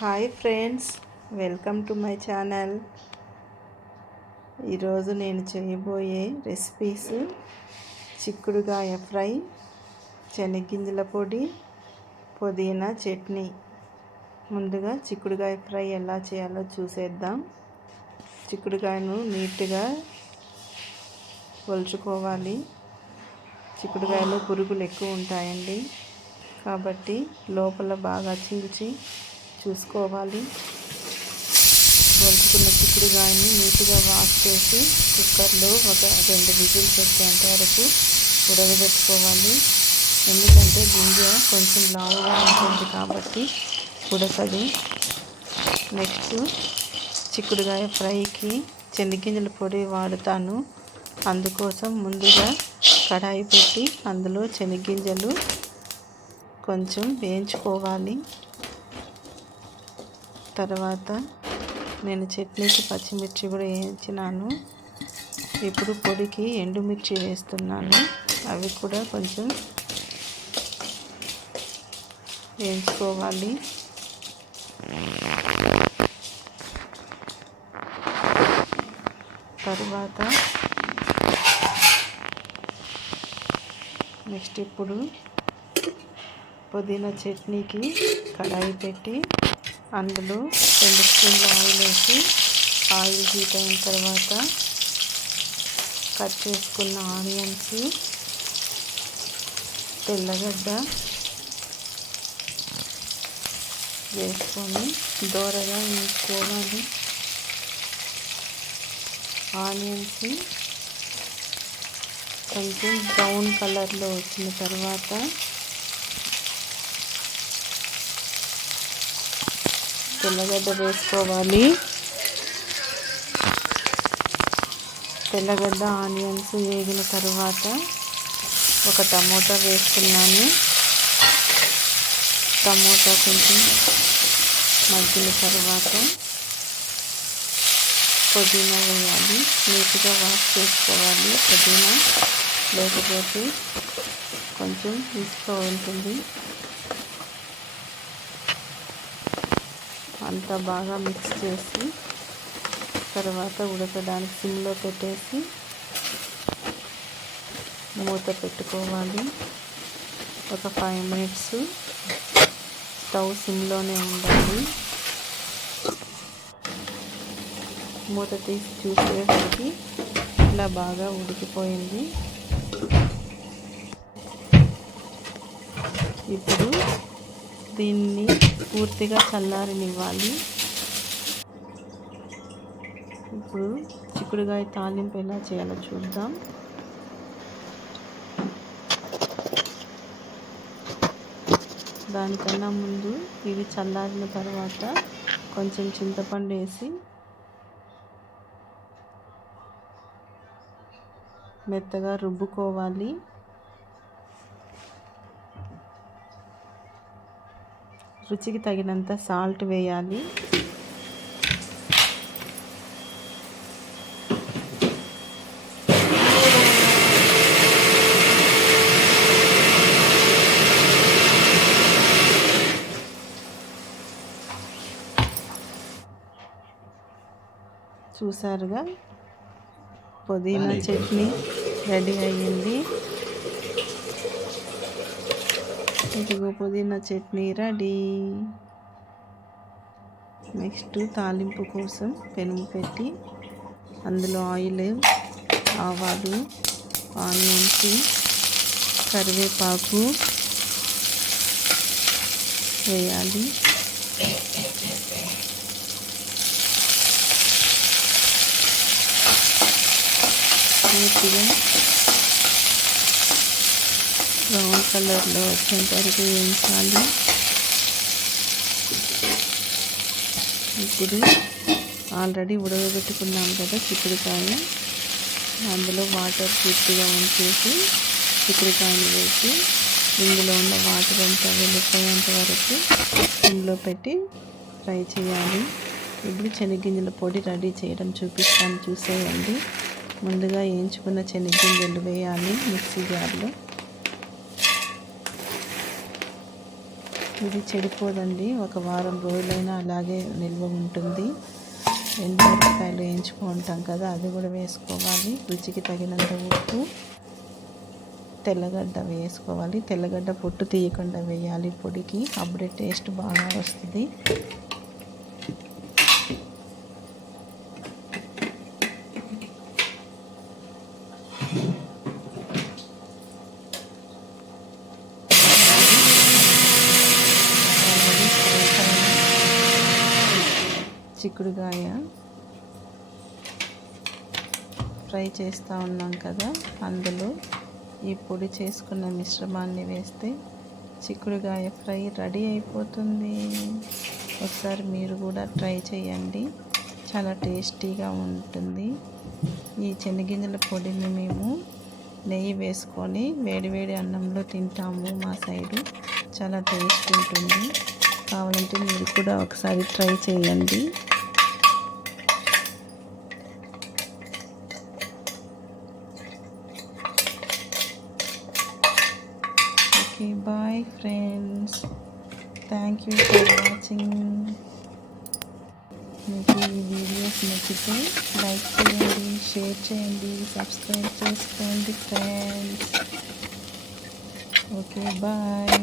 Hi friends, welcome to my channel. ఈరోజు నేను చేయబోయే రెసిపీస్ చిక్కుడుకాయ ఫ్రై, శనగగింజల పొడి, పుదీనా చట్నీ. ముందుగా చిక్కుడుకాయ ఫ్రై ఎలా చేయాలో చూసేద్దాం. చిక్కుడుకాయను నీట్గా ఒలుచుకోవాలి. చిక్కుడుకాయలో పురుగులు ఎక్కువ ఉంటాయండి, కాబట్టి లోపల బాగా చీల్చి చూసుకోవాలి. ఒలుచుకున్న చిక్కుడుకాయని నీట్గా వాష్ చేసి కుక్కర్లో ఒక 2 విజిల్స్ వచ్చేంత వరకు ఉడకబెట్టుకోవాలి. ఎందుకంటే గింజ కొంచెం లావుగా ఉంటుంది కాబట్టి ఉడకదు. నెక్స్ట్ చిక్కుడుకాయ ఫ్రైకి శనగగింజల పొడి వాడుతాను. అందుకోసం ముందుగా కడాయి పెట్టి అందులో శనగగింజలు కొంచెం వేయించుకోవాలి. తర్వాత నేను చట్నీకి పచ్చిమిర్చి కూడా వేయించినాను. ఇప్పుడు పొడికి ఎండుమిర్చి వేస్తున్నాను. అవి కూడా కొంచెం వేయించుకోవాలి. తర్వాత నెక్స్ట్ ఇప్పుడు పుదీనా చట్నీకి కడాయి పెట్టి అందులో 2 స్పూన్ల ఆయిల్ వేసి ఆయిల్ హీట్ అయిన తర్వాత కట్ చేసుకున్న ఆనియన్స్, తెల్లగడ్డ వేసుకొని దోరగా వేసుకోవాలి. ఆనియన్స్ కొంచెం బ్రౌన్ కలర్లో వచ్చిన తర్వాత తెల్లగడ్డ వేసుకోవాలి. తెల్లగడ్డ ఆనియన్స్ వేగిన తర్వాత ఒక టమోటా వేసుకున్నాను. టమోటా కొంచెం మగ్గిన తర్వాత పుదీనా వేయాలి. నీట్గా వాష్ చేసుకోవాలి. పుదీనా లేకపోతే కొంచెం ఇసుక ఉంటుంది. అంతా బాగా మిక్స్ చేసి తర్వాత ఉడకడానికి సిమ్లో పెట్టేసి మూత పెట్టుకోవాలి. ఒక 5 మినిట్స్ స్టవ్ సిమ్లోనే ఉండాలి. మూత తీసి చూసేసరికి ఇలా బాగా ఉడికిపోయింది. ఇప్పుడు దీన్ని పూర్తిగా చల్లారనివ్వాలి. ఇప్పుడు చిక్కుడుకాయ తాలింపు ఎలా చేయాలో చూద్దాం. దానికన్నా ముందు ఇవి చల్లారిన తర్వాత కొంచెం చింతపండు వేసి మెత్తగా రుబ్బుకోవాలి. రుచికి తగినంత సాల్ట్ వేయాలి. చూసారుగా పుదీనా చట్నీ రెడీ అయ్యింది. ఇదిగో పుదీనా చట్నీ రెడీ. నెక్స్ట్ తాలింపు కోసం పెనుము పెట్టి అందులో ఆయిల్, ఆవాలు, ఆనియన్స్, కరివేపాకు వేయాలి. పూర్తిగా బ్రౌన్ కలర్లో వచ్చేంత వరకు వేయించాలి. ఇప్పుడు ఆల్రెడీ ఉడకబెట్టుకున్నాం కదా చిక్కుడుకాయ, అందులో వాటర్ పూర్తిగా ఉంచేసి చిక్కుడుకాయలు వేసి ఇందులో ఉన్న వాటర్ అంతా వెళ్ళిపోయేంత వరకు ఇందులో పెట్టి ఫ్రై చేయాలి. ఇప్పుడు శనగగింజల పొడి రెడీ చేయడం చూపిస్తాను, చూసేయండి. ముందుగా వేయించుకున్న శనగగింజలు వేయాలి మిక్సీ జార్లో. ఇది చెడిపోదండి, ఒక వారం రోజులైనా అలాగే నిల్వ ఉంటుంది. ఎండుమిరపకాయలు వేయించుకుంటాం కదా, అది కూడా వేసుకోవాలి. రుచికి తగినంత ఉప్పు, తెల్లగడ్డ వేసుకోవాలి. తెల్లగడ్డ పొట్టు తీయకుండా వేయాలి పొడికి, అప్పుడే టేస్ట్ బాగా వస్తుంది. చిక్కుడుకాయ ఫ్రై చేస్తూ ఉన్నాం కదా, అందులో ఈ పొడి చేసుకున్న మిశ్రమాన్ని వేస్తే చిక్కుడుకాయ ఫ్రై రెడీ అయిపోతుంది. ఒకసారి మీరు కూడా ట్రై చేయండి, చాలా టేస్టీగా ఉంటుంది. ఈ శనగింజల పొడిని మేము నెయ్యి వేసుకొని వేడివేడి అన్నంలో తింటాము మా సైడు, చాలా టేస్ట్ ఉంటుంది. కావాలంటే మీరు కూడా ఒకసారి ట్రై చేయండి. Okay, bye friends, thank you for watching. మీకు ఈ వీడియోస్ నచ్చితే లైక్ చేయండి, షేర్ చేయండి, సబ్స్క్రైబ్ చేసుకోండి ఫ్రెండ్స్. Okay, bye.